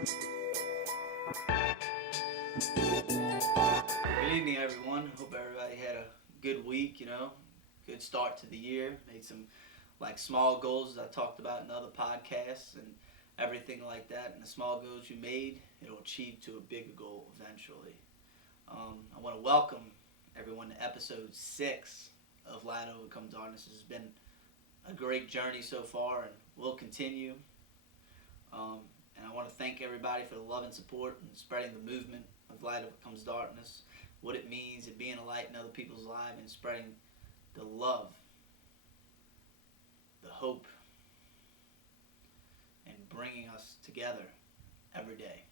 Good evening, everyone. Hope everybody had a good week. Good start to the year. Made some small goals I talked about in other podcasts and everything like that. And the small goals you made, it'll achieve to a bigger goal eventually. I want to welcome everyone to episode 6 of Light Overcome Darkness. This has been a great journey so far, and will continue. And I want to thank everybody for the love and support and spreading the movement of Light Overcomes Darkness, what it means of being a light in other people's lives and spreading the love, the hope, and bringing us together every day.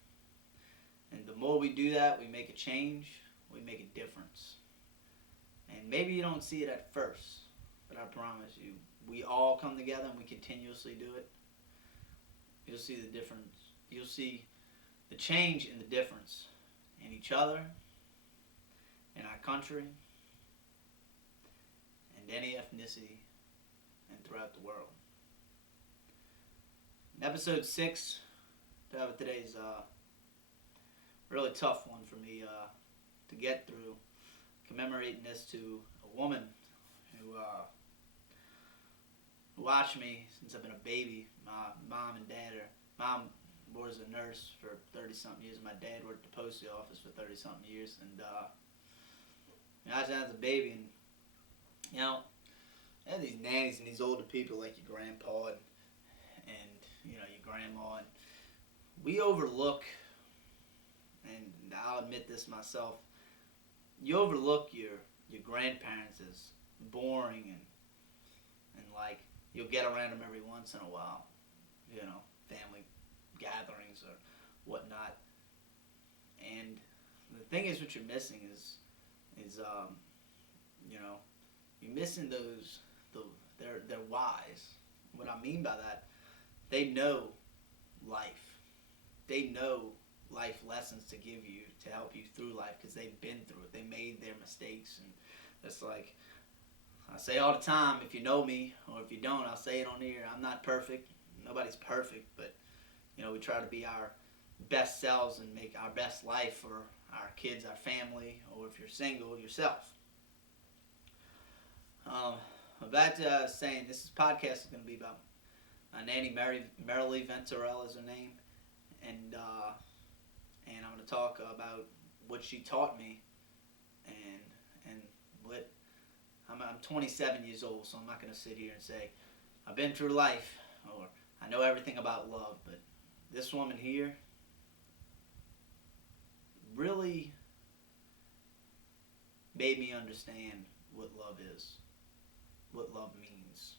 And the more we do that, we make a change, we make a difference. And maybe you don't see it at first, but I promise you, we all come together and we continuously do it. You'll see the difference. You'll see the change in the difference in each other, in our country, and any ethnicity, and throughout the world. In episode 6 today is a really tough one for me to get through, commemorating this to a woman who watched me since I've been a baby. My mom and dad mom was a nurse for 30-something years, and my dad worked at the post office for 30-something years, and I was as a baby, and I had these nannies and these older people like your grandpa and your grandma, and we overlook, and I'll admit this myself, you overlook your grandparents as boring and like you'll get around them every once in a while, family gatherings or whatnot. And the thing is, what you're missing is you're missing they're wise. What I mean by that, they know life. They know life lessons to give you to help you through life because they've been through it. They made their mistakes, and it's like I say all the time, if you know me or if you don't, I'll say it on here. I'm not perfect. Nobody's perfect, but we try to be our best selves and make our best life for our kids, our family, or if you're single, yourself. About saying this podcast is going to be about Nanny Marilee Venturella is her name, and I'm going to talk about what she taught me, and what I'm 27 years old, so I'm not going to sit here and say I've been through life or I know everything about love, but this woman here really made me understand what love is, what love means,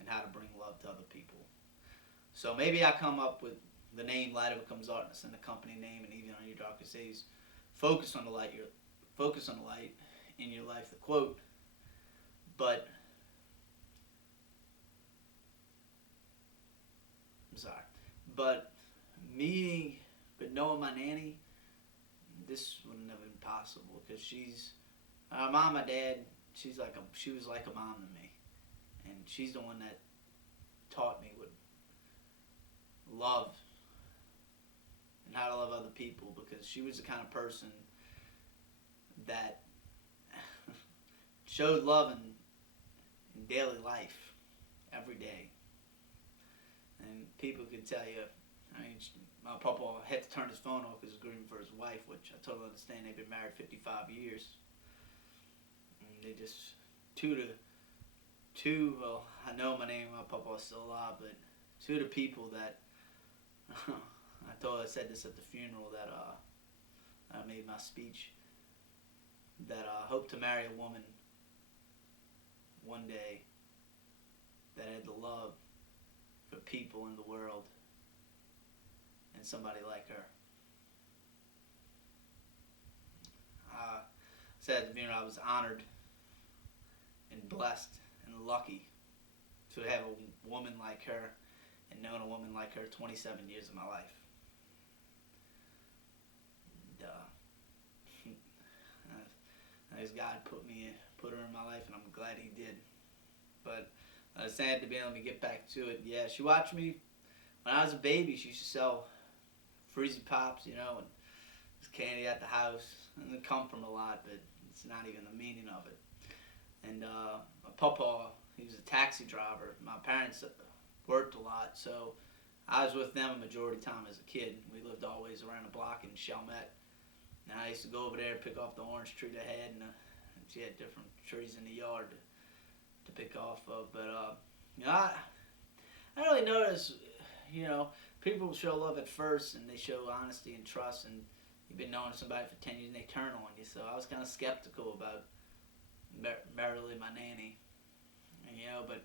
and how to bring love to other people. So maybe I come up with the name Light Overcomes Darkness and the company name, and even on your darkest days, focus on the light in your life, the quote. But knowing my nanny, this wouldn't have been possible because she's my mom, my dad. She was like a mom to me, and she's the one that taught me what love and how to love other people, because she was the kind of person that showed love in daily life every day. And people could tell you, my papa had to turn his phone off because he was grieving for his wife, which I totally understand. They've been married 55 years. And they just, well, I know my name, my papa is still alive, but two of the people that, I said this at the funeral that I made my speech, that I hope to marry a woman one day that had the love for people in the world and somebody like her. Said at the funeral I was honored and blessed and lucky to have a woman like her and known a woman like her 27 years of my life. And as God put her in my life, and I'm glad He did. But sad to be able to get back to it. Yeah, she watched me when I was a baby. She used to sell Freezy Pops, and there's candy at the house. And it come from a lot, but it's not even the meaning of it. And my papa, he was a taxi driver. My parents worked a lot, so I was with them a majority of the time as a kid. We lived always around the block in Chalmette. And I used to go over there and pick off the orange tree they had, and she had different trees in the yard to pick off of. But I really notice, people show love at first, and they show honesty and trust, and you've been knowing somebody for 10 years, and they turn on you. So I was kind of skeptical about Beverly, my nanny, but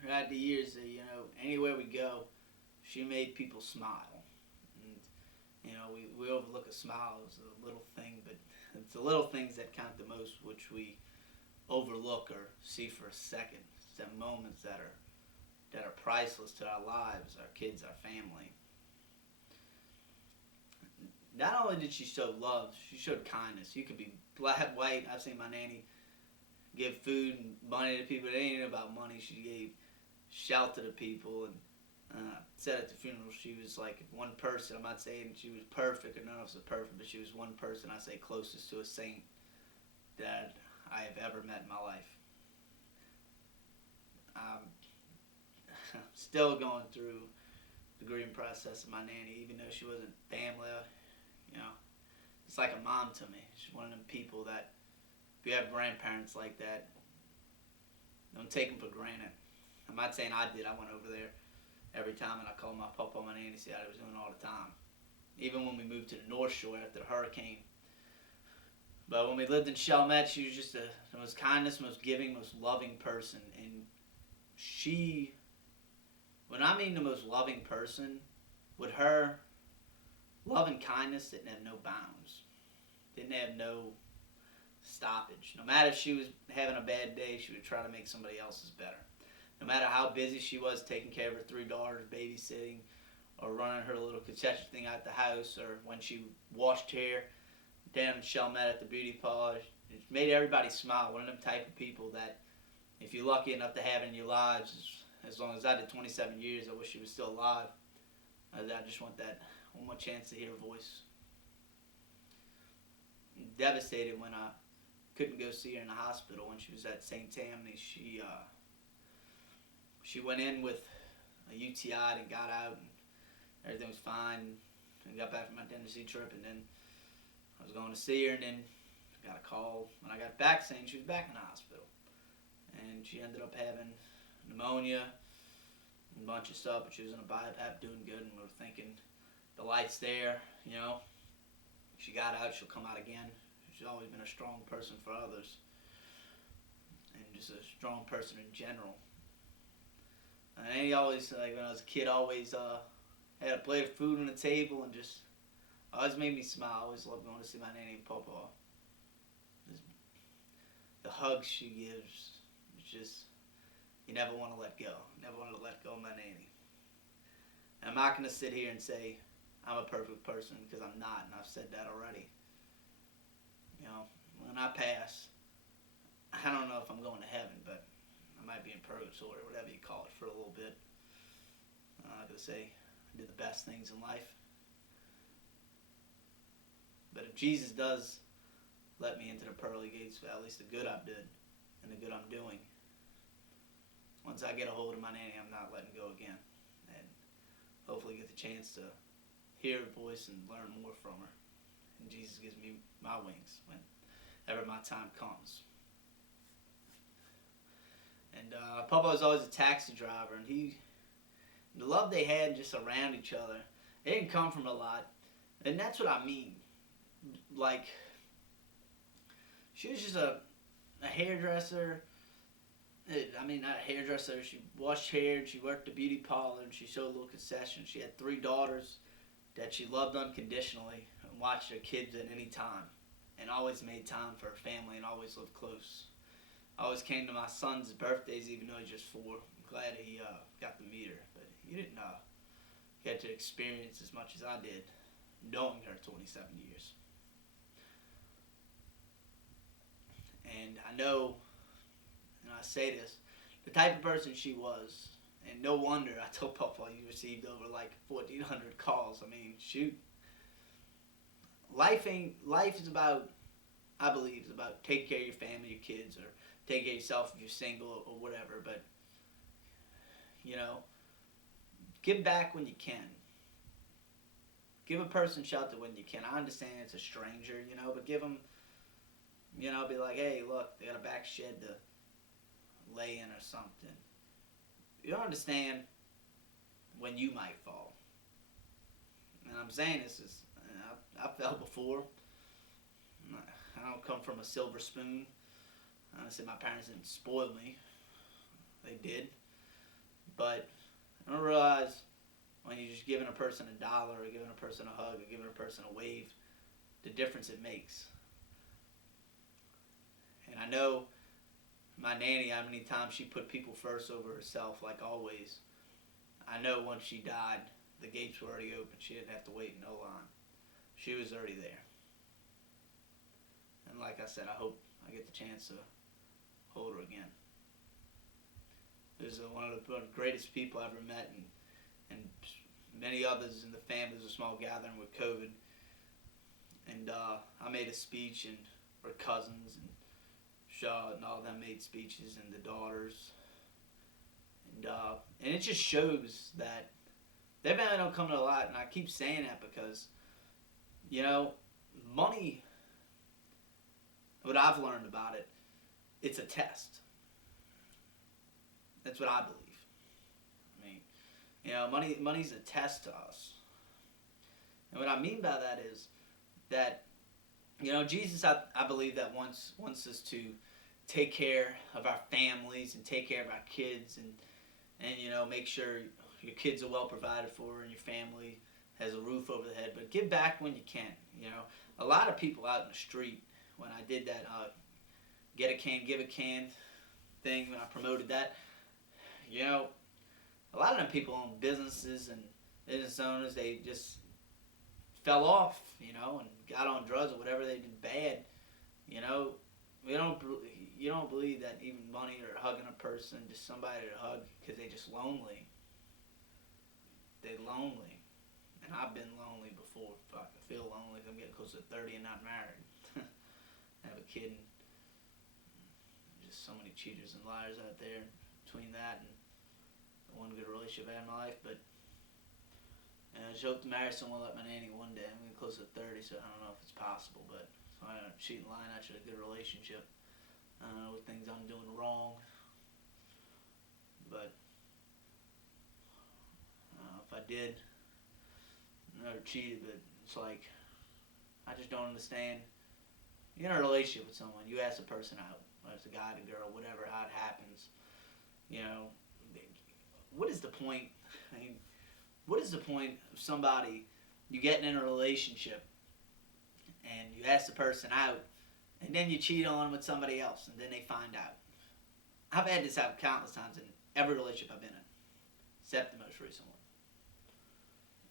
throughout the years, anywhere we go, she made people smile. And, we overlook a smile as a little thing, but it's the little things that count the most, which we overlook or see for a second. It's the moments that are priceless to our lives, our kids, our family. Not only did she show love, she showed kindness. You could be black, white. I've seen my nanny give food and money to people. It ain't about money. She gave shelter to people. And said at the funeral, she was like one person. I'm not saying she was perfect, or none of us are perfect, but she was one person I say closest to a saint that I have ever met in my life. I'm still going through the grieving process of my nanny, even though she wasn't family. It's like a mom to me. She's one of them people that, if you have grandparents like that, don't take them for granted. I'm not saying I did. I went over there every time, and I called my papa and my nanny, see how I was doing all the time. Even when we moved to the North Shore after the hurricane. But when we lived in Chalmette, she was just the most kindest, most giving, most loving person. And when I mean the most loving person, with her, love and kindness didn't have no bounds. Didn't have no stoppage. No matter if she was having a bad day, she would try to make somebody else's better. No matter how busy she was taking care of her 3 daughters, babysitting, or running her little concession thing out the house, or when she washed hair down in Chalmette at the beauty parlor, it made everybody smile. One of them type of people that, if you're lucky enough to have in your lives, as long as I did 27 years, I wish she was still alive. I just want that one more chance to hear her voice. Devastated when I couldn't go see her in the hospital when she was at St. Tammany. She went in with a UTI and got out, and everything was fine. And got back from my Tennessee trip, and then I was going to see her, and then I got a call when I got back saying she was back in the hospital. And she ended up having pneumonia and a bunch of stuff, but she was in a BiPAP doing good, and we were thinking the light's there, She got out, she'll come out again. She's always been a strong person for others, and just a strong person in general. And he always, like when I was a kid, always had a plate of food on the table, and just always made me smile. I always loved going to see my nanny and papa. The hugs she gives, it's just, you never want to let go. Never want to let go of my nanny. And I'm not going to sit here and say I'm a perfect person, because I'm not, and I've said that already. When I pass, I don't know if I'm going to heaven, but I might be in purgatory, or whatever you call it, for a little bit. I'm not going to say I did the best things in life. But if Jesus does let me into the pearly gates, at least the good I did and the good I'm doing, once I get a hold of my nanny, I'm not letting go again. And hopefully get the chance to hear her voice and learn more from her. And Jesus gives me my wings whenever my time comes. And Papa was always a taxi driver, and the love they had just around each other, it didn't come from a lot. And that's what I mean. Like, she was just a hairdresser. I mean, not a hairdresser. She washed hair, and she worked the beauty parlor, and she showed a little concession. She had 3 daughters that she loved unconditionally and watched her kids at any time, and always made time for her family and always lived close. I always came to my son's birthdays, even though he's just 4. I'm glad he got to meet her, but he didn't get to experience as much as I did, knowing her 27 years. And I know, and I say this, the type of person she was. And no wonder I told Papa you received over like 1,400 calls. I mean, shoot. Life is about, I believe, is about taking care of your family, your kids, or taking care of yourself if you're single or whatever. But, you know, give back when you can. Give a person shelter when you can. I understand it's a stranger, but give them, be like, hey, look, they got a back shed to lay in or something. You don't understand when you might fall. And I'm saying this is, I fell before. I don't come from a silver spoon. Honestly, my parents didn't spoil me. They did. But I don't realize when you're just giving a person $1 or giving a person a hug or giving a person a wave, the difference it makes. And I know my nanny, how many times she put people first over herself, like always. I know once she died, the gates were already open. She didn't have to wait in no line. She was already there. And like I said, I hope I get the chance to hold her again. There's one of the greatest people I ever met, and many others in the family. There's a small gathering with COVID. And I made a speech, and her cousins and Shaw and all of them made speeches, and the daughters. And it just shows that they really don't come to a lot. And I keep saying that because, money, what I've learned about it, it's a test. That's what I believe. I mean, money's a test to us. And what I mean by that is that, Jesus, I believe that wants us to take care of our families and take care of our kids and make sure your kids are well provided for and your family has a roof over the head. But give back when you can. A lot of people out in the street, when I did that get a can, give a can thing, when I promoted that, a lot of them people own businesses and business owners, they just fell off, and got on drugs or whatever they did bad. You don't believe that even money or hugging a person, just somebody to hug because they just lonely. They lonely. And I've been lonely before. Fuck, I feel lonely. I'm getting close to 30 and not married. I have a kid and just so many cheaters and liars out there between that and the one good relationship I had in my life. But I just hope to marry someone like my nanny one day. I'm getting close to 30, so I don't know if it's possible. But so I don't cheat and lie, actually a good relationship. I don't know what things I'm doing wrong. But if I did, I never cheated, but it's like, I just don't understand. You're in a relationship with someone, you ask a person out, whether it's a guy, a girl, whatever, how it happens. What is the point? I mean, what is the point of somebody, you getting in a relationship, and you ask the person out, and then you cheat on them with somebody else, and then they find out. I've had this happen countless times in every relationship I've been in, except the most recent one.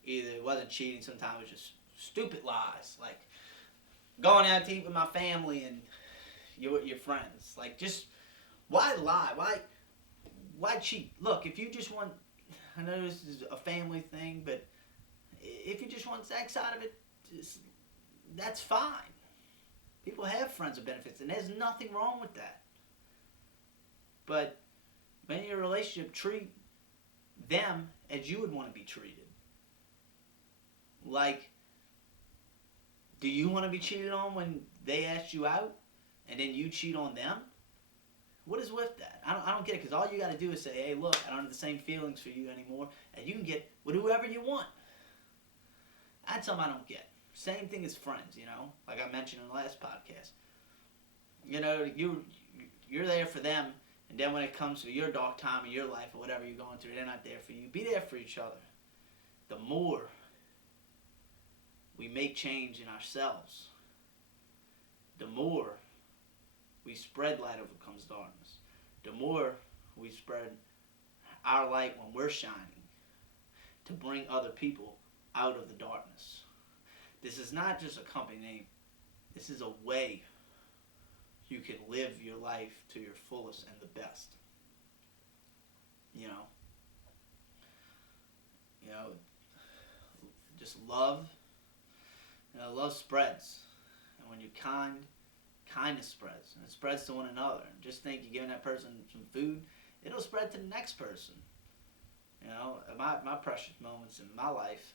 Either it wasn't cheating, sometimes it was just stupid lies, like going out to eat with my family and your friends. Like, just, why lie? Why cheat? Look, if you just want, I know this is a family thing, but if you just want sex out of it, that's fine. People have friends with benefits, and there's nothing wrong with that. But when you're in a relationship, treat them as you would want to be treated. Like, do you want to be cheated on when they ask you out, and then you cheat on them? What is with that? I don't get it, because all you got to do is say, hey, look, I don't have the same feelings for you anymore, and you can get with whoever you want. That's something I don't get. Same thing as friends, like I mentioned in the last podcast. You're there for them, and then when it comes to your dark time in your life or whatever you're going through, they're not there for you. Be there for each other. The more we make change in ourselves, the more we spread light overcomes darkness. The more we spread our light when we're shining to bring other people out of the darkness. This is not just a company name. This is a way you can live your life to your fullest and the best. You know, you know, just love. Love spreads, and when you're kind, kindness spreads, and it spreads to one another. And just think, you're giving that person some food, it'll spread to the next person. My precious moments in my life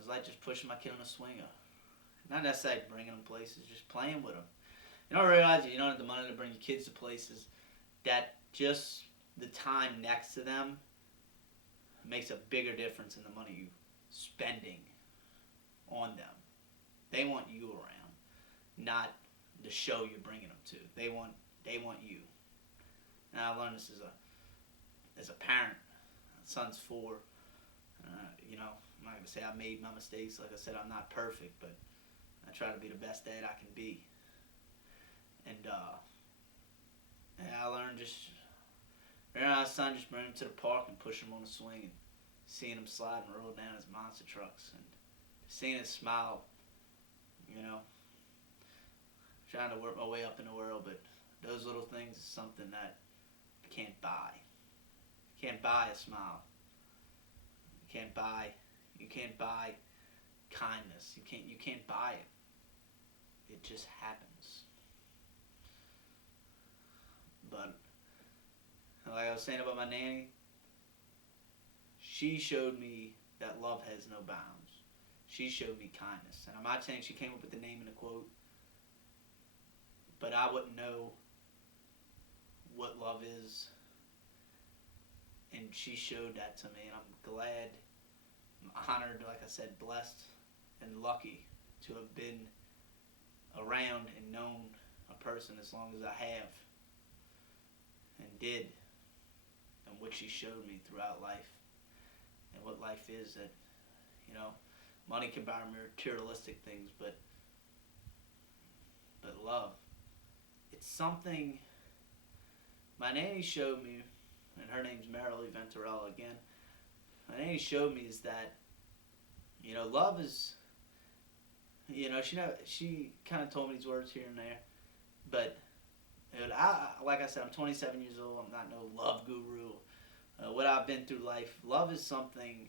is like just pushing my kid on a swinger. Not necessarily bringing them places, just playing with them. You don't realize you don't have the money to bring your kids to places, that just the time next to them makes a bigger difference in the money you spending on them. They want you around, not the show you're bringing them to. They want you. And I learned this as a parent. My son's 4. I'm not gonna say I made my mistakes. Like I said, I'm not perfect, but I try to be the best dad I can be. And I learned just right now, son, just bring him to the park and push him on the swing, and seeing him slide and roll down his monster trucks, and seeing his smile. Trying to work my way up in the world, but those little things is something that you can't buy. You can't buy a smile. You can't buy kindness. You can't buy it. It just happens. But like I was saying about my nanny, she showed me that love has no bounds. She showed me kindness. And I'm not saying she came up with the name in the quote, but I wouldn't know what love is. And she showed that to me, and I'm glad, I'm honored, like I said, blessed and lucky to have been around and known a person as long as I have, and did, and what she showed me throughout life, and what life is. That, money can buy materialistic things, but love, it's something my nanny showed me, and her name's Marilee Venturella again. My nanny showed me is that, love is, she kind of told me these words here and there, but like I said, I'm 27 years old. I'm not no love guru. What I've been through life, love is something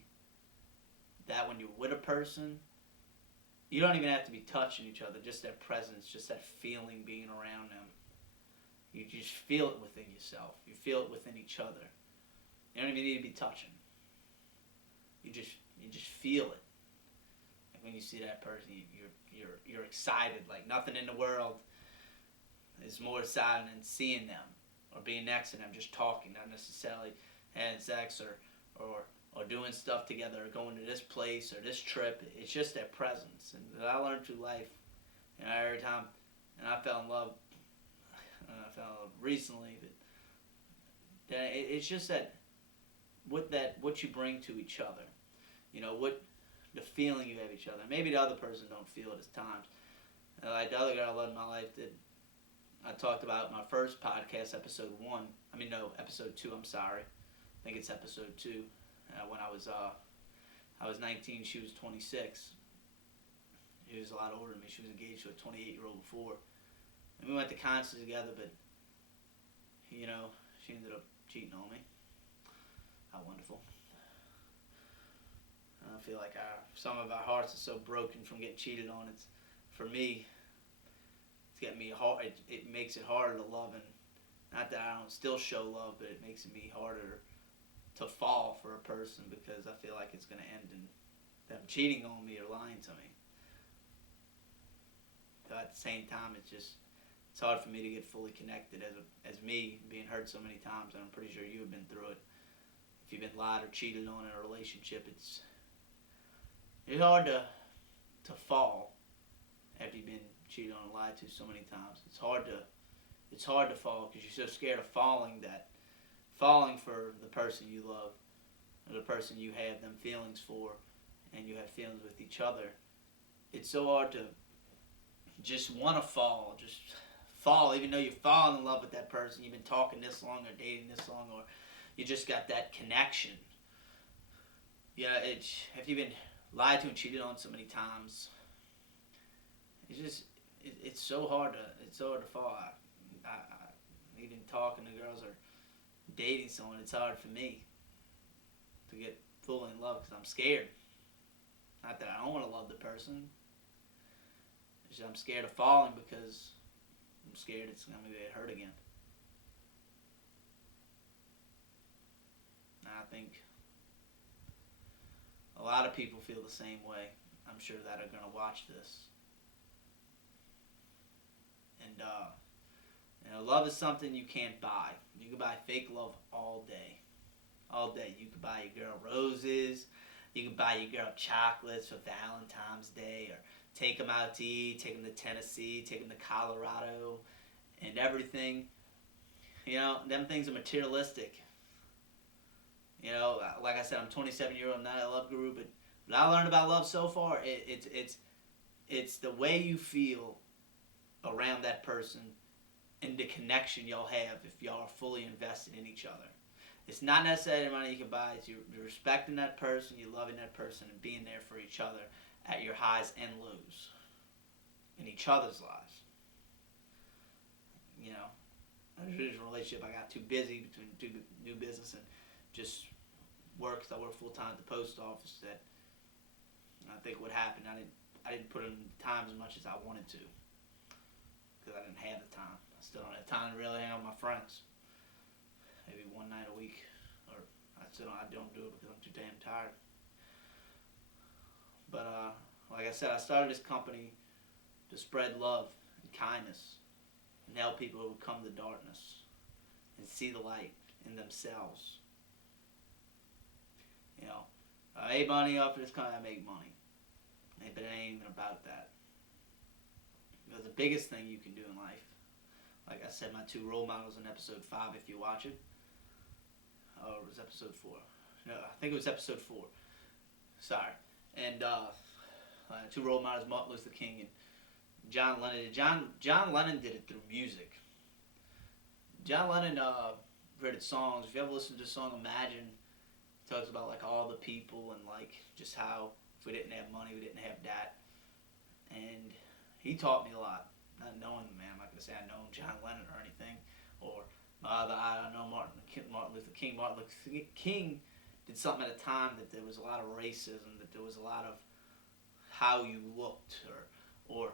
that when you're with a person, you don't even have to be touching each other. Just their presence, just that feeling being around them. You just feel it within yourself. You feel it within each other. You don't even need to be touching. You just feel it. Like when you see that person, you're excited. Like nothing in the world is more exciting than seeing them or being next to them, just talking, not necessarily having sex or doing stuff together or going to this place or this trip. It's just their presence. And that I learned through life, every time, and I fell in love. I fell in love recently, but it's just that what you bring to each other, what the feeling you have each other. Maybe the other person don't feel it at times. Like the other girl I loved in my life that I talked about in my first podcast, episode 2. I'm sorry, I think it's episode 2. When I was 19, she was 26. She was a lot older than me. She was engaged to a 28-year-old before. And we went to concerts together, but, she ended up cheating on me. How wonderful. I feel like some of our hearts are so broken from getting cheated on. It's, for me, it's getting me hard. It makes it harder to love, and not that I don't still show love, but it makes me harder to fall for a person because I feel like it's going to end in them cheating on me or lying to me. But at the same time, it's hard for me to get fully connected as me being hurt so many times, and I'm pretty sure you've been through it. If you've been lied or cheated on in a relationship, it's hard to fall after you've been cheated on and lied to so many times. It's hard to fall because you're so scared of falling for the person you love, or the person you have them feelings for, and you have feelings with each other. It's so hard to just want to fall, even though you've fallen in love with that person. You've been talking this long or dating this long, or you just got that connection. If you've been lied to and cheated on so many times, it's so hard to fall. Even talking to girls or dating someone, it's hard for me. to get fully in love because I'm scared. Not that I don't want to love the person. It's just I'm scared of falling because I'm scared it's going to get hurt again. And I think a lot of people feel the same way. I'm sure that are going to watch this. And love is something you can't buy. You can buy fake love all day. All day. You can buy your girl roses. You can buy your girl chocolates for Valentine's Day, or take them out to eat, take them to Tennessee, take them to Colorado, and everything. Them things are materialistic. Like I said, I'm 27-year-old, not a love guru, but what I learned about love so far, it's the way you feel around that person and the connection y'all have if y'all are fully invested in each other. It's not necessarily the money you can buy. It's you respecting that person, you loving that person, and being there for each other at your highs and lows in each other's lives. In a relationship, I got too busy between new business and just work, because I work full time at the post office, that I think what happened, I didn't put in time as much as I wanted to, because I didn't have the time. I still don't have time to really hang out with my friends. Maybe one night a week, or I don't do it because I'm too damn tired. But like I said, I started this company to spread love and kindness and help people overcome the darkness and see the light in themselves. I made money off of this company. I make money, but it ain't even about that. Because the biggest thing you can do in life, like I said, my 2 role models in episode 5, if you watch it. Oh, it was episode 4. No, I think it was episode 4. Sorry. And 2 role models, Martin Luther King and John Lennon. John Lennon did it through music. John Lennon wrote songs. If you ever listen to the song Imagine, he talks about like all the people and like just how if we didn't have money, we didn't have that. And he taught me a lot. Not knowing the man, I'm not going to say I know John Lennon or anything, or I don't know Martin Luther King. Martin Luther King did something at a time that there was a lot of racism, that there was a lot of how you looked, or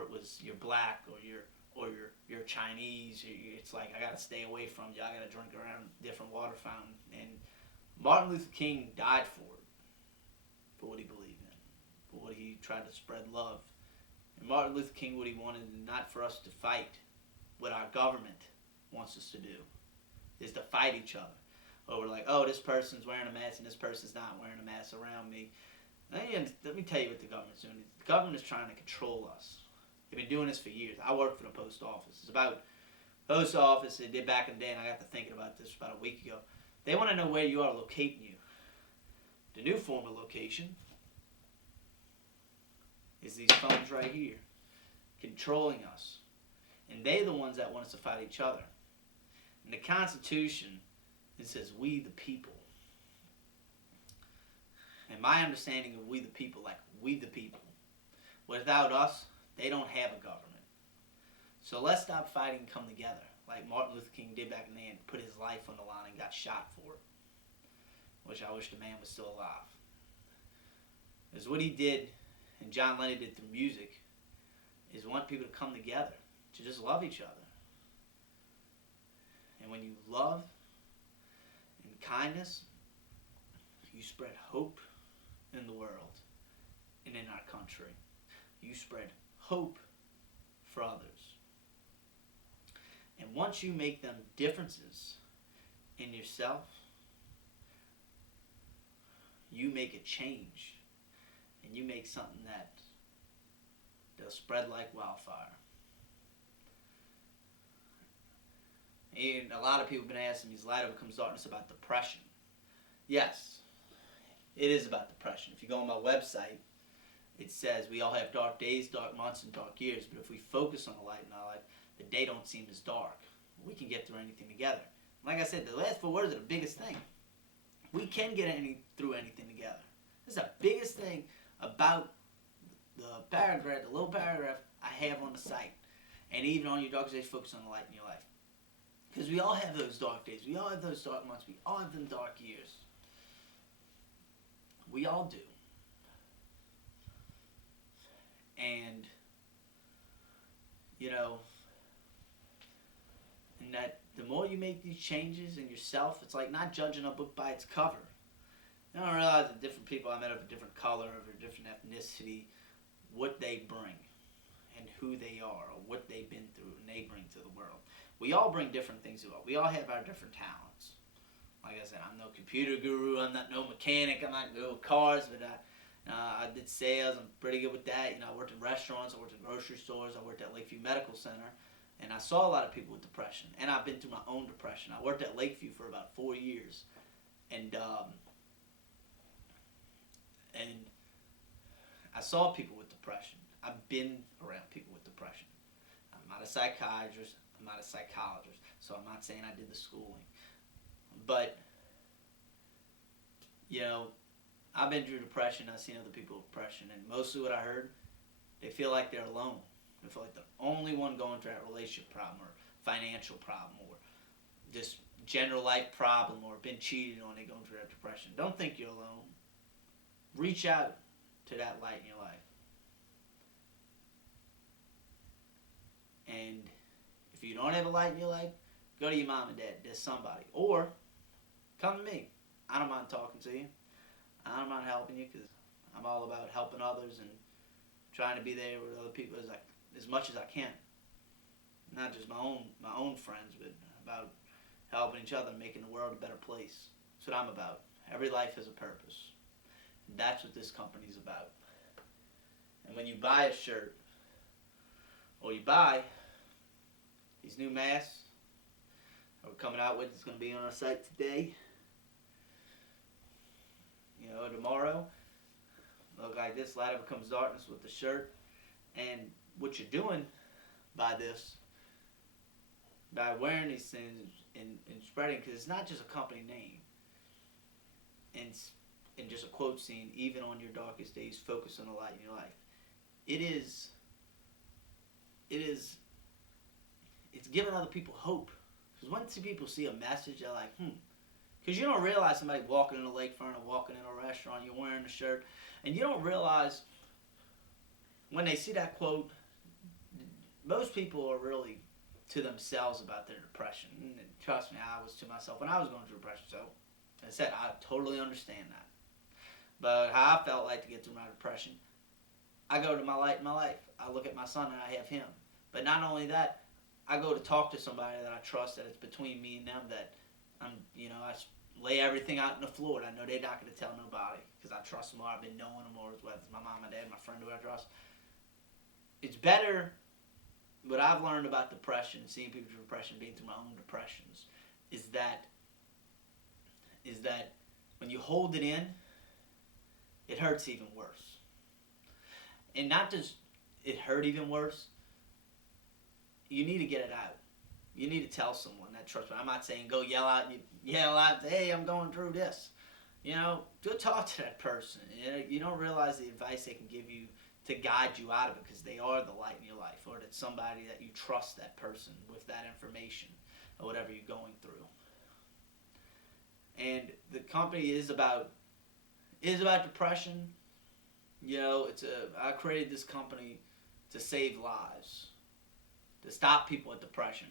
it was you're black or you're Chinese. It's like I gotta stay away from you. I gotta drink around a different water fountain. And Martin Luther King died for what he believed in, for what he tried to spread love. And Martin Luther King, what he wanted, not for us to fight what our government wants us to do, is to fight each other over like, oh, this person's wearing a mask and this person's not wearing a mask around me. And let me tell you what the government's doing. The government is trying to control us. They've been doing this for years. I work for the post office. It's about post office they did back in the day, and I got to thinking about this about a week ago. They want to know where you are locating you. The new form of location is these phones right here, controlling us. And they're the ones that want us to fight each other. In the Constitution, it says, we the people. And my understanding of we the people, like we the people, without us, they don't have a government. So let's stop fighting and come together, like Martin Luther King did back in the day and put his life on the line and got shot for it. Which I wish the man was still alive. Because what he did, and John Lennon did through music, is want people to come together, to just love each other. And when you love and kindness, you spread hope in the world and in our country. You spread hope for others. And once you make them differences in yourself, you make a change. And you make something that'll spread like wildfire. And a lot of people have been asking me, is light overcomes darkness about depression? Yes, it is about depression. If you go on my website, it says we all have dark days, dark months, and dark years. But if we focus on the light in our life, the day don't seem as dark. We can get through anything together. Like I said, the last 4 words are the biggest thing. We can get through anything together. This is the biggest thing about the paragraph, the little paragraph I have on the site. And even on your darkest days, focus on the light in your life. Because we all have those dark days. We all have those dark months. We all have them dark years. We all do. And, you know, and that the more you make these changes in yourself, it's like not judging a book by its cover. You don't realize that different people I met of a different color, of a different ethnicity, what they bring and who they are, or what they've been through and they bring to the world. We all bring different things to the world. We all have our different talents. Like I said, I'm no computer guru, I'm not no mechanic, I'm not good with cars, but I did sales, I'm pretty good with that. You know, I worked in restaurants, I worked in grocery stores, I worked at Lakeview Medical Center, and I saw a lot of people with depression, and I've been through my own depression. I worked at Lakeview for about 4 years, and I saw people with depression. I've been around people with depression. I'm not a psychiatrist, I'm not a psychologist, so I'm not saying I did the schooling. But, you know, I've been through depression, I've seen other people with depression, and mostly what I heard, they feel like they're alone. They feel like the only one going through that relationship problem or financial problem or just general life problem or been cheated on, they going through that depression. Don't think you're alone. Reach out to that light in your life. And if you don't have a light in your life, go to your mom and dad. There's somebody. Or come to me. I don't mind talking to you. I don't mind helping you because I'm all about helping others and trying to be there with other people as much as I can. Not just my own friends, but about helping each other and making the world a better place. That's what I'm about. Every life has a purpose. And that's what this company's about. And when you buy a shirt, or you buy these new masks that we're coming out with, it's going to be on our site today. You know, tomorrow, look like this, light up becomes darkness with the shirt. And what you're doing by this, by wearing these things and spreading, because it's not just a company name. And just a quote scene, even on your darkest days, focus on the light in your life. It's giving other people hope. Because once people see a message, they're like, Because you don't realize somebody walking in the lakefront or walking in a restaurant, you're wearing a shirt, and you don't realize when they see that quote, most people are really to themselves about their depression. And trust me, I was to myself when I was going through depression. So, as I said, I totally understand that. But how I felt like to get through my depression, I go to my light in my life. I look at my son and I have him. But not only that, I go to talk to somebody that I trust, that it's between me and them, that I lay everything out on the floor. And I know they're not going to tell nobody because I trust them more. I've been knowing them more, whether it's my mom, my dad, my friend who I trust. It's better. What I've learned about depression, seeing people with depression, being through my own depressions, is that when you hold it in, it hurts even worse. And not just it hurt even worse, you need to get it out. You need to tell someone that trusts me. I'm not saying go yell out, hey, I'm going through this. You know, go talk to that person. You don't realize the advice they can give you to guide you out of it, because they are the light in your life, or that somebody that you trust that person with that information or whatever you're going through. And the company is about depression. You know, I created this company to save lives, to stop people with depression,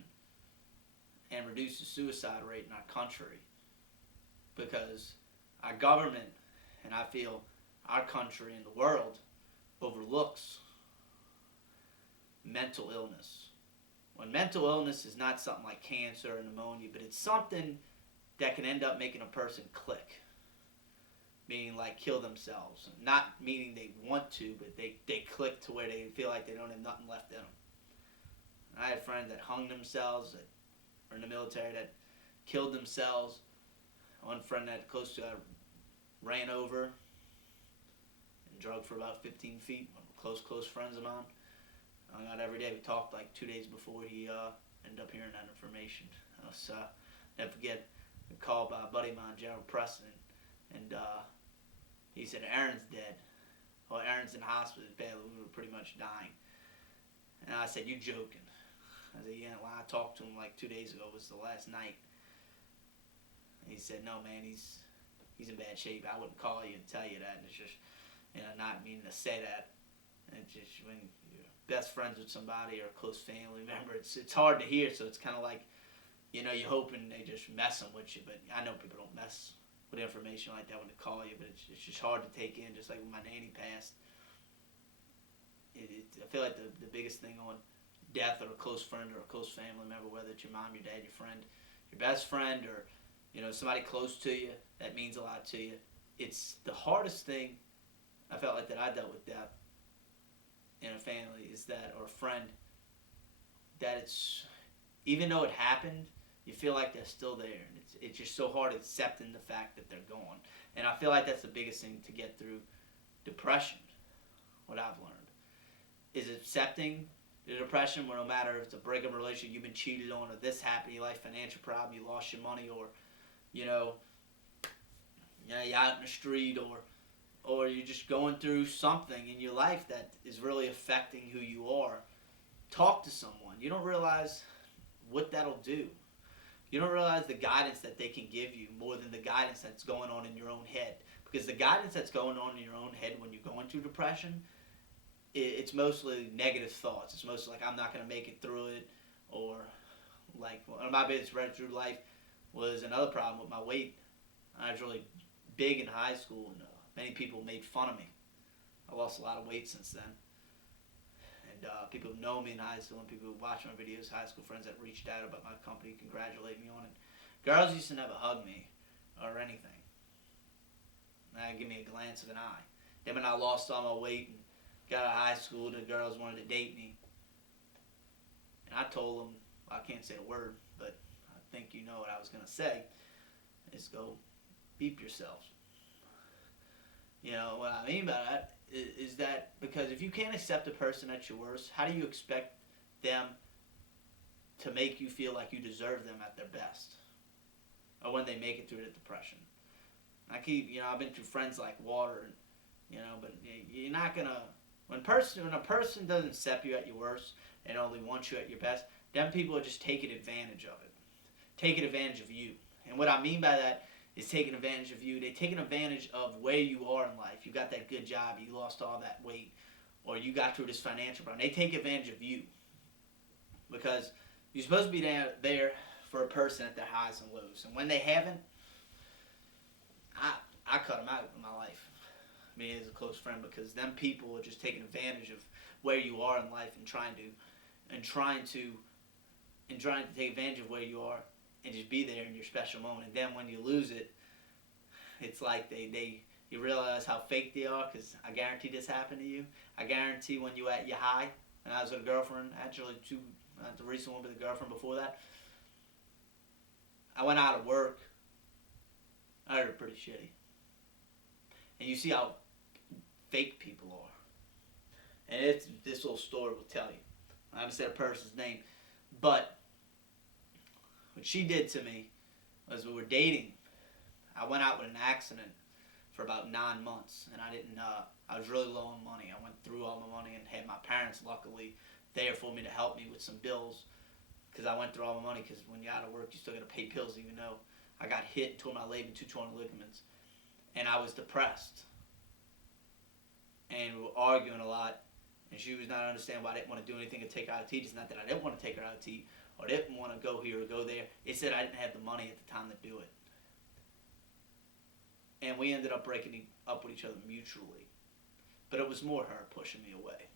and reduce the suicide rate in our country. Because our government, and I feel our country and the world, overlooks mental illness. When mental illness is not something like cancer or pneumonia, but it's something that can end up making a person click. Meaning like kill themselves. Not meaning they want to, but they click to where they feel like they don't have nothing left in them. I had friends that hung themselves, that were in the military, that killed themselves. One friend that close to ran over and drugged for about 15 feet. Close friends of mine. Hung out every day. We talked like 2 days before he ended up hearing that information. So never forget a call by a buddy of mine, Gerald Preston, and he said Aaron's dead. Well, Aaron's in the hospital badly. We were pretty much dying. And I said, you joking? I said, yeah. When I talked to him like 2 days ago, it was the last night. And he said, no, man, he's in bad shape. I wouldn't call you and tell you that. And it's just, not meaning to say that. It's just when you're best friends with somebody or a close family member, it's hard to hear. So it's kind of like, you're hoping they just messing with you. But I know people don't mess with information like that when they call you. But it's just hard to take in. Just like when my nanny passed, I feel like the biggest thing on death or a close friend or a close family member, whether it's your mom, your dad, your friend, your best friend, or somebody close to you that means a lot to you. It's the hardest thing I felt like that I dealt with death in a family is that, or a friend, that it's, even though it happened, you feel like they're still there. And it's just so hard accepting the fact that they're gone. And I feel like that's the biggest thing to get through depression, what I've learned, is accepting the depression where no matter if it's a breakup relationship, you've been cheated on, or this happened, you like financial problem, you lost your money, or you're out in the street, or you're just going through something in your life that is really affecting who you are. Talk to someone. You don't realize what that'll do. You don't realize the guidance that they can give you more than the guidance that's going on in your own head. Because the guidance that's going on in your own head when you're going through depression, it's mostly negative thoughts. It's mostly like, I'm not going to make it through it, or like one of my biggest threats through life was another problem with my weight. I was really big in high school, and many people made fun of me. I lost a lot of weight since then. And people who know me in high school and people who watch my videos, high school friends that reached out about my company, congratulate me on it. Girls used to never hug me or anything. Give me a glance of an eye. Then when I lost all my weight and got out of high school, the girls wanted to date me. And I told them, well, I can't say a word, but I think you know what I was going to say, is go beep yourselves. What I mean by that is that because if you can't accept a person at your worst, how do you expect them to make you feel like you deserve them at their best? Or when they make it through the depression? I've been through friends like water, but you're not going to, when a person doesn't accept you at your worst and only wants you at your best, then people are just taking advantage of it. Taking advantage of you. And what I mean by that is taking advantage of you. They're taking advantage of where you are in life. You got that good job, you lost all that weight, or you got through this financial problem. They take advantage of you. Because you're supposed to be there for a person at their highs and lows. And when they haven't, I cut them out in my life. Me as a close friend, because them people are just taking advantage of where you are in life and trying to take advantage of where you are and just be there in your special moment. And then when you lose it, it's like you realize how fake they are, because I guarantee this happened to you. I guarantee when you at your high, and I was with a girlfriend, actually not the recent one, but the girlfriend before that, I went out of work. I heard it pretty shitty. And you see how fake people are. And this little story will tell you. I haven't said a person's name, but what she did to me was, we were dating. I went out with an accident for about 9 months, and I was really low on money. I went through all my money and had my parents luckily there for me to help me with some bills, because I went through all my money, because when you're out of work, you still got to pay bills, even though I got hit and tore my labrum, 2 torn ligaments, and I was depressed. And we were arguing a lot, and she was not understanding why I didn't want to do anything to take her out to eat. It's not that I didn't want to take her out to eat, or didn't want to go here or go there. It's that I didn't have the money at the time to do it. And we ended up breaking up with each other mutually. But it was more her pushing me away,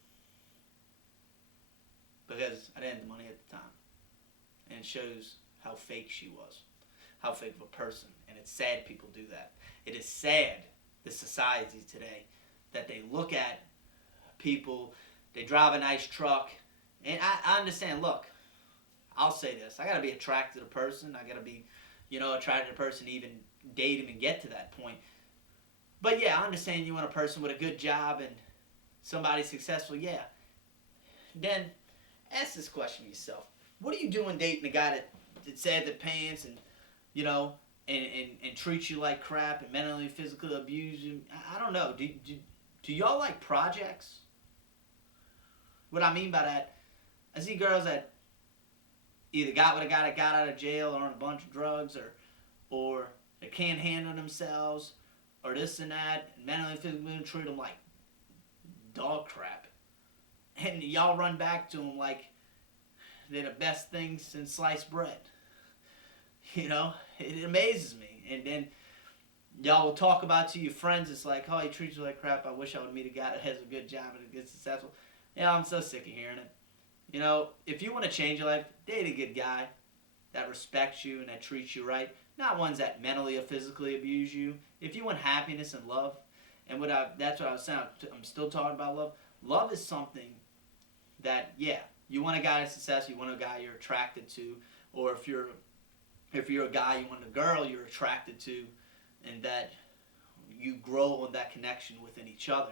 because I didn't have the money at the time. And it shows how fake she was, how fake of a person. And it's sad people do that. It is sad, the society today, that they look at people, they drive a nice truck, and I understand, look, I'll say this, I gotta be attracted to a person, I gotta be, attracted to a person to even date him and get to that point. But yeah, I understand you want a person with a good job and somebody successful, yeah. Then, ask this question to yourself. What are you doing dating a guy that's sad the pants and, and treats you like crap and mentally, physically abuse you? I don't know. Do y'all like projects? What I mean by that, I see girls that either got with a guy that got out of jail or on a bunch of drugs, or they're can't handle themselves or this and that, and mentally and physically treat them like dog crap. And y'all run back to them like they're the best thing since sliced bread. It amazes me. And then y'all will talk about to your friends. It's like, oh, he treats you like crap. I wish I would meet a guy that has a good job and gets successful. I'm so sick of hearing it. If you want to change your life, date a good guy that respects you and that treats you right. Not ones that mentally or physically abuse you. If you want happiness and love, and that's what I was saying. I'm still talking about love. Love is something that, you want a guy that's successful, you want a guy you're attracted to, or if you're a guy, you want a girl you're attracted to, and that you grow on that connection within each other.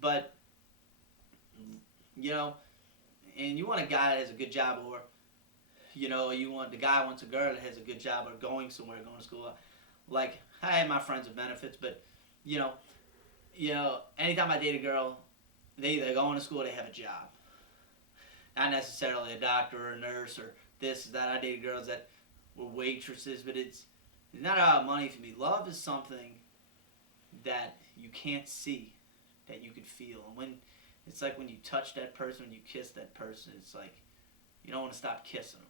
But, and you want a guy that has a good job, or, the guy wants a girl that has a good job or going somewhere, going to school. Like, I have my friends with benefits, but, anytime I date a girl, they either go to school or they have a job. Not necessarily a doctor or a nurse or this or that. I dated girls that were waitresses, but it's not about money for me. Love is something that you can't see, that you can feel. And it's like when you touch that person, when you kiss that person, it's like you don't want to stop kissing them.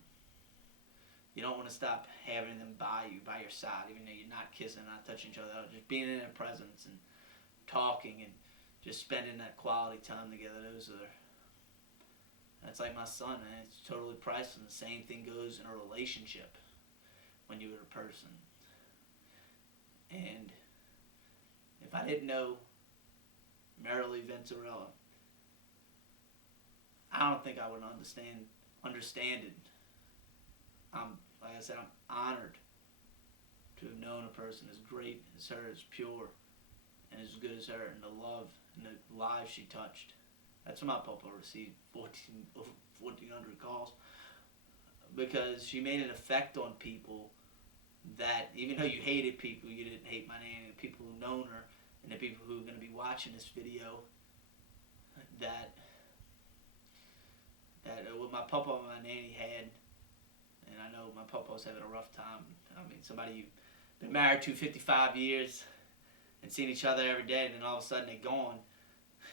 You don't want to stop having them by your side, even though you're not kissing, not touching each other, just being in their presence and talking and just spending that quality time together. That's like my son, man. It's totally priceless. And the same thing goes in a relationship when you're with a person. And if I didn't know Marilee Venturella, I don't think I would understand it. Like I said, I'm honored to have known a person as great as her, as pure, and as good as her, and the love and the lives she touched. That's why my papa received 1,400 calls, because she made an effect on people that, even though you hated people, you didn't hate my nanny, the people who've known her, and the people who are going to be watching this video, that what my papa and my nanny had. And I know my papa's having a rough time. I mean, somebody you've been married to 55 years and seen each other every day, and then all of a sudden they're gone.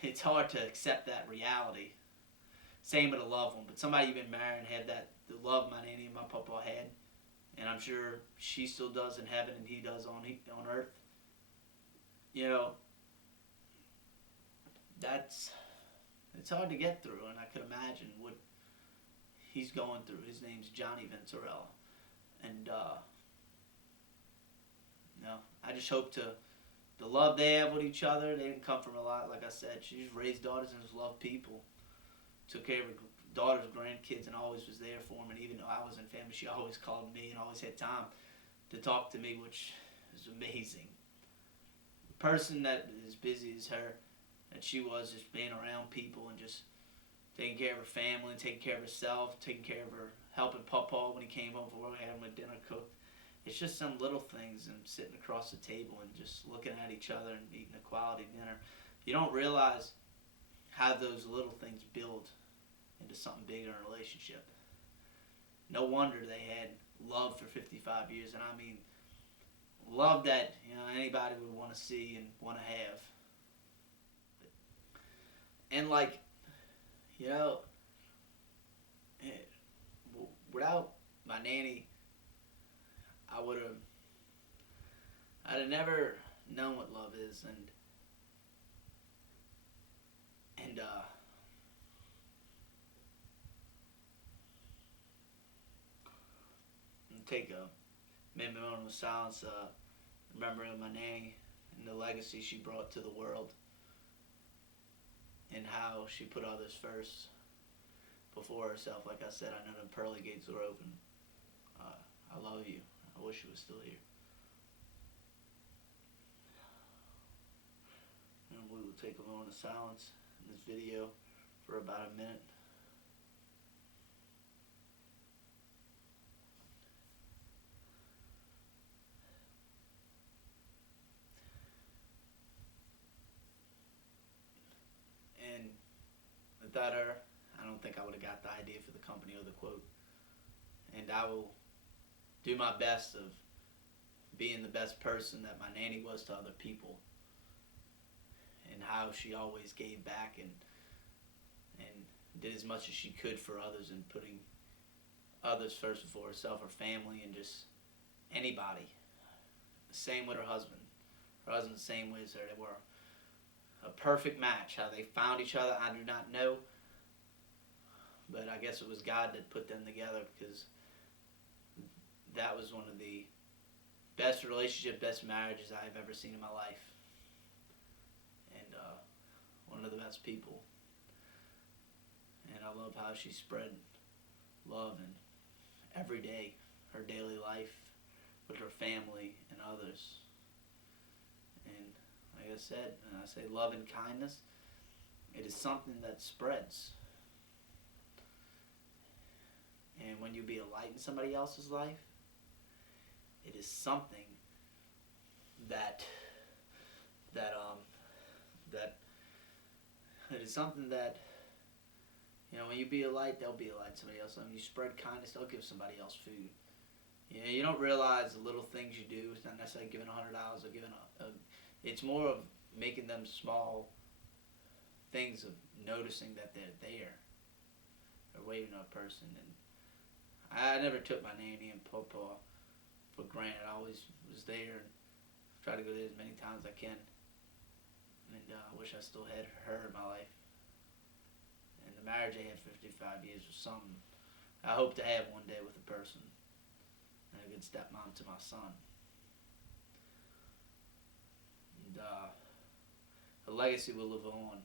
It's hard to accept that reality. Same with a loved one, but somebody you've been married and had the love my nanny and my papa had, and I'm sure she still does in heaven and he does on earth. It's hard to get through, and I could imagine what he's going through. His name's Johnny Venturella. And, I just hope the love they have with each other, they didn't come from a lot, like I said. She just raised daughters and just loved people. Took care of her daughters, grandkids, and always was there for them. And even though I was in family, she always called me and always had time to talk to me, which is amazing. A person that is busy as her, that she was, just being around people and just taking care of her family, taking care of herself, taking care of her, helping Papa when he came home from work, having my dinner cooked. It's just some little things, and sitting across the table and just looking at each other and eating a quality dinner. You don't realize how those little things build into something bigger in a relationship. No wonder they had love for 55 years, and I mean love that anybody would want to see and want to have. And without my nanny, I'd have never known what love is, and take a minute of silence, remembering my nanny and the legacy she brought to the world, and how she put others first before herself. Like I said, I know the pearly gates are open. I love you. I wish you were still here. And we will take a moment of silence in this video for about a minute. And without her, I don't think I would have got the idea for the company or the quote. And I will do my best of being the best person that my nanny was to other people, and how she always gave back and did as much as she could for others, and putting others first before herself, her family, and just anybody. Same with her husband. Her husband the same way as her. They were a perfect match. How they found each other, I do not know. But I guess it was God that put them together, because that was one of the best relationship, best marriages I've ever seen in my life. And one of the best people. And I love how she spread love in every day, her daily life, with her family and others. And like I said, when I say love and kindness, it is something that spreads. And when you be a light in somebody else's life, it is something that it is something that, you know, when you be a light, they'll be a light to somebody else. When you spread kindness, they'll give somebody else food. You know, you don't realize the little things you do. It's not necessarily giving $100 or giving it's more of making them small things, of noticing that they're there, or waving at a person. And I never took my nanny and papa for granted. I always was there and tried to go there as many times as I can. And I wish I still had her in my life. And the marriage I had for 55 years was something I hope to have one day with a person. And a good stepmom to my son. And her legacy will live on.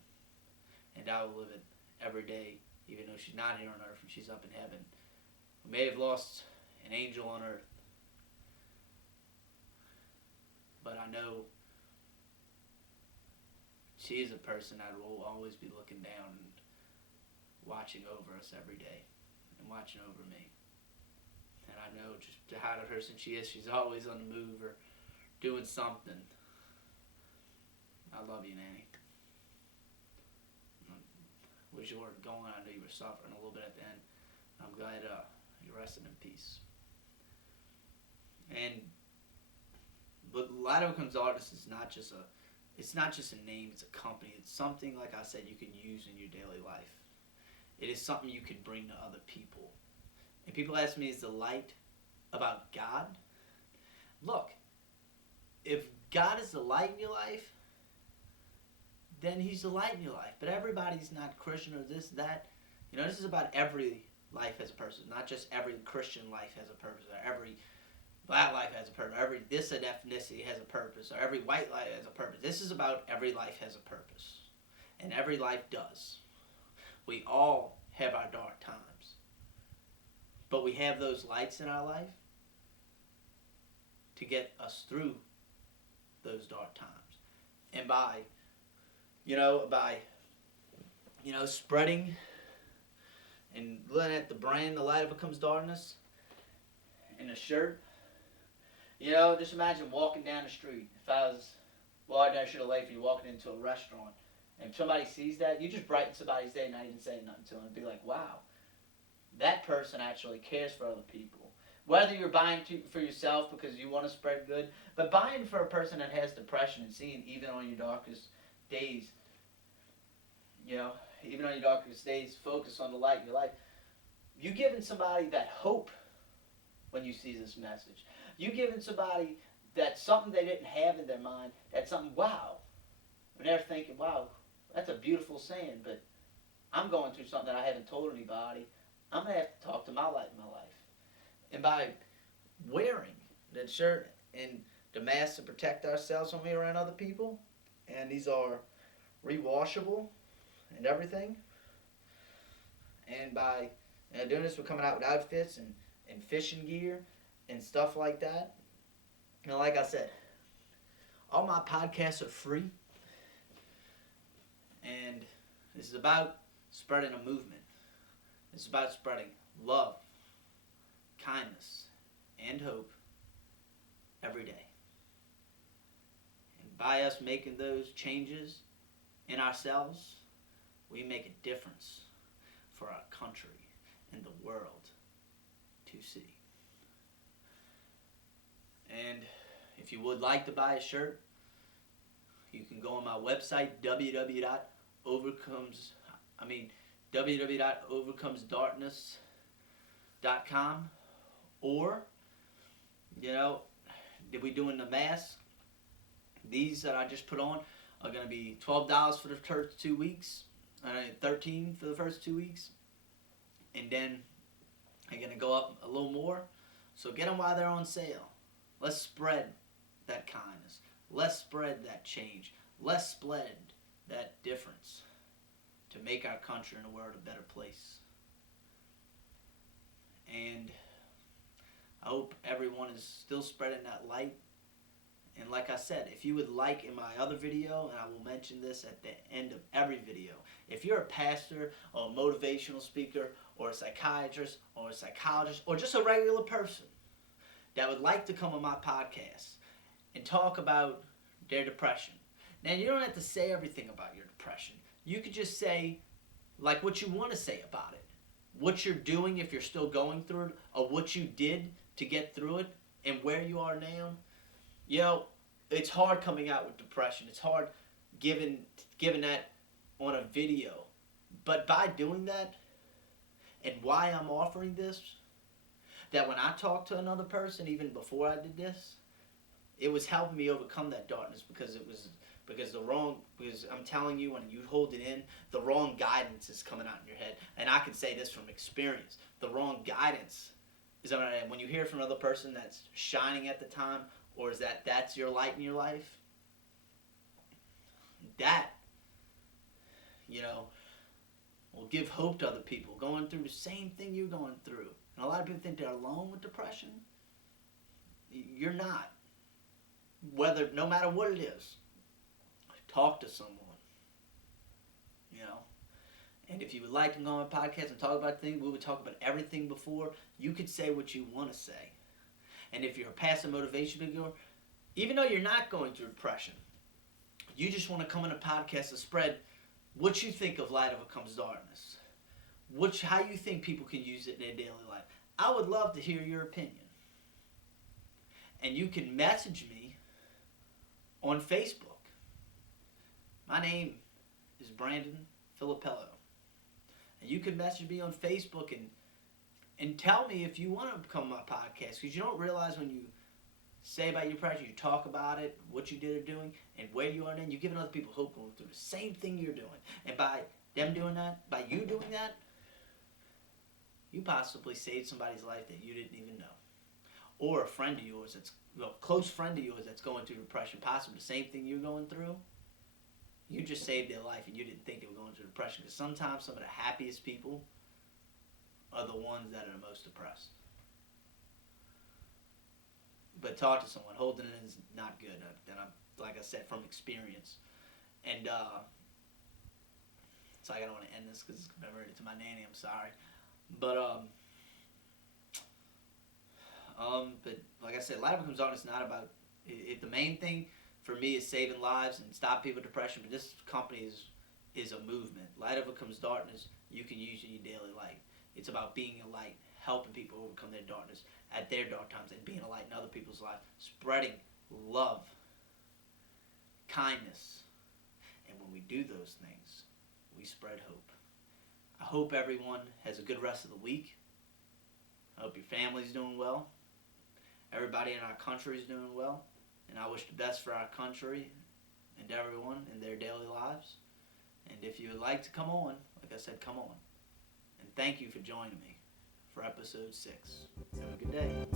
And I will live it every day, even though she's not here on earth and she's up in heaven. We may have lost an angel on earth, but I know she is a person that will always be looking down and watching over us every day, and watching over me. And I know just how the person she is, she's always on the move or doing something. I love you, Nanny. Wish you weren't going. I know you were suffering a little bit at the end. I'm glad you're resting in peace. But Lido Gonzalez is not just a name, it's a company. It's something, like I said, you can use in your daily life. It is something you can bring to other people. And people ask me, is the light about God? Look, if God is the light in your life, then he's the light in your life. But everybody's not Christian or this, that. You know, this is about every life as a person, not just every Christian life has a purpose, or every black life has a purpose, every this ethnicity has a purpose, or every white life has a purpose. This is about every life has a purpose. And every life does. We all have our dark times. But we have those lights in our life to get us through those dark times. And by spreading and looking at the brand, the light becomes darkness, in a shirt. You know, just imagine walking down the street. If I was walking down the street of Lakeview, you're walking into a restaurant, and if somebody sees that, you just brighten somebody's day, not even saying nothing to them, and be like, wow, that person actually cares for other people. Whether you're buying for yourself because you want to spread good, but buying for a person that has depression and seeing even on your darkest days, even on your darkest days, focus on the light in your life. You giving somebody that hope when you see this message. You giving somebody that something they didn't have in their mind, that's something, wow. And they're thinking, wow, that's a beautiful saying, but I'm going through something that I haven't told anybody. I'm going to have to talk to my light in my life. And by wearing that shirt and the mask to protect ourselves when we're around other people, and these are rewashable and everything, and by doing this, we're coming out with outfits and fishing gear and stuff like that. And like I said, all my podcasts are free, and this is about spreading a movement. It's about spreading love, kindness, and hope every day. And by us making those changes in ourselves, we make a difference for our country and the world to see. And If you would like to buy a shirt, you can go on my website, www.overcomesdarkness.com, or, if we doing the mask, these that I just put on are going to be $12 for the first 2 weeks, and $13 for the first 2 weeks, and then they're going to go up a little more. So get them while they're on sale. Let's spread that kindness. Let's spread that change. Let's spread that difference to make our country and the world a better place. And I hope everyone is still spreading that light. And like I said, if you would like in my other video, and I will mention this at the end of every video, if you're a pastor or a motivational speaker or a psychiatrist or a psychologist or just a regular person that would like to come on my podcast and talk about their depression. Now, you don't have to say everything about your depression. You could just say like what you want to say about it. What you're doing if you're still going through it, or what you did to get through it, and where you are now. It's hard coming out with depression. It's hard giving that on a video. But by doing that, and why I'm offering this, that when I talked to another person, even before I did this, it was helping me overcome that darkness, because I'm telling you, when you hold it in, the wrong guidance is coming out in your head. And I can say this from experience. The wrong guidance is when you hear from another person that's shining at the time, or is that's your light in your life, that, will give hope to other people going through the same thing you're going through. And a lot of people think they're alone with depression. You're not. No matter what it is, talk to someone. And if you would like to go on a podcast and talk about things, we would talk about everything before. You could say what you want to say. And if you're a passive motivation speaker, even though you're not going through depression, you just want to come on a podcast to spread what you think of Light Overcomes Darkness. How you think people can use it in their daily life. I would love to hear your opinion. And you can message me on Facebook. My name is Brandon Filippello. And you can message me on Facebook and tell me if you want to come on my podcast. Because you don't realize when you say about your depression, you talk about it, what you did or doing, and where you are in, you're giving other people hope going through the same thing you're doing. And by them doing that, by you doing that, you possibly saved somebody's life that you didn't even know. Or a friend of yours a close friend of yours that's going through depression, possibly the same thing you're going through. You just saved their life and you didn't think they were going through depression. Because sometimes some of the happiest people are the ones that are the most depressed. But talk to someone. Holding it in is not good. Like I said, from experience. And it's like I don't want to end this because it's commemorated to my nanny. I'm sorry. But like I said, Light Overcomes Darkness is not about it. The main thing for me is saving lives and stop people with depression. But this company is a movement. Light Overcomes Darkness. You can use in your daily life. It's about being a light, helping people overcome their darkness at their dark times, and being a light in other people's lives, spreading love, kindness. And when we do those things, we spread hope. I hope everyone has a good rest of the week. I hope your family's doing well. Everybody in our country is doing well. And I wish the best for our country and everyone in their daily lives. And if you would like to come on, like I said, come on. And thank you for joining me for episode 6. Have a good day.